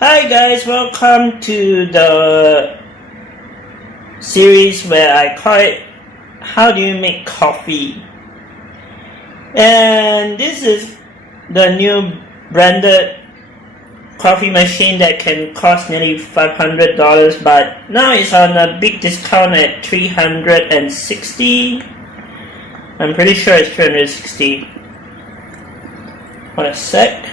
Hi guys, welcome to the series where I call it How Do You Make Coffee? And this is the new branded coffee machine that can cost nearly $500, but now it's on a big discount at $360. I'm pretty sure it's $360. Hold a sec.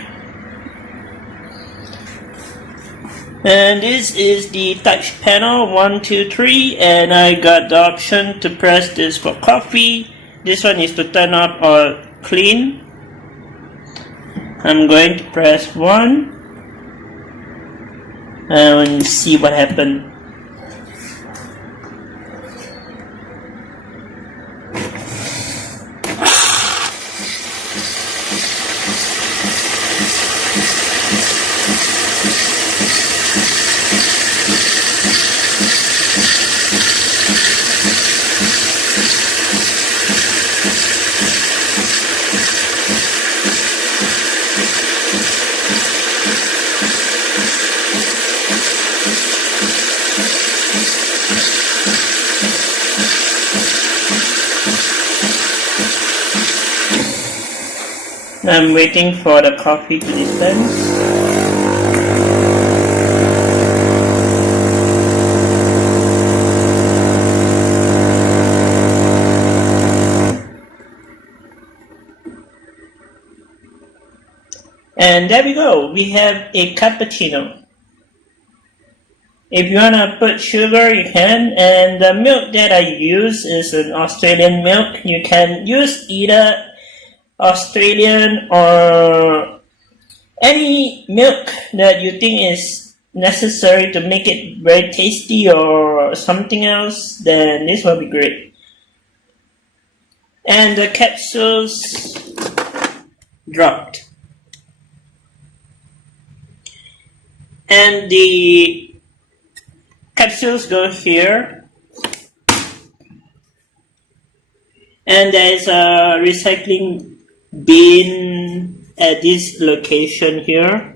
And this is the touch panel 1, 2, 3, and I got the option to press this for coffee. This one is to turn off or clean. I'm going to press 1 and see what happened. I'm waiting for the coffee to dispense. And there we go, we have a cappuccino. If you want to put sugar, you can, and the milk that I use is an Australian milk. You can use either Australian or any milk that you think is necessary to make it very tasty or something else, then this will be great. And the capsules dropped. And the capsules go here. And there's a recycling bin at this location here.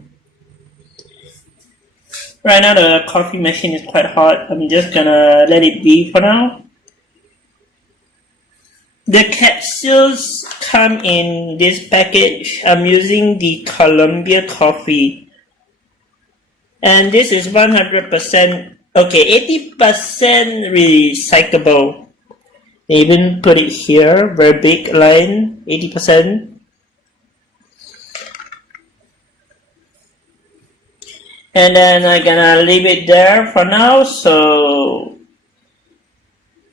Right now the coffee machine is quite hot. I'm just gonna let it be for now. The capsules come in this package. I'm using the Colombia coffee, and this is 100%, okay, 80% recyclable. They even put it here, very big line, 80%. And then I'm gonna leave it there for now. So,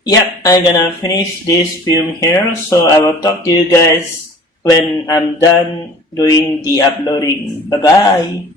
yep, I'm gonna finish this film here. So I will talk to you guys when I'm done doing the uploading. Bye bye.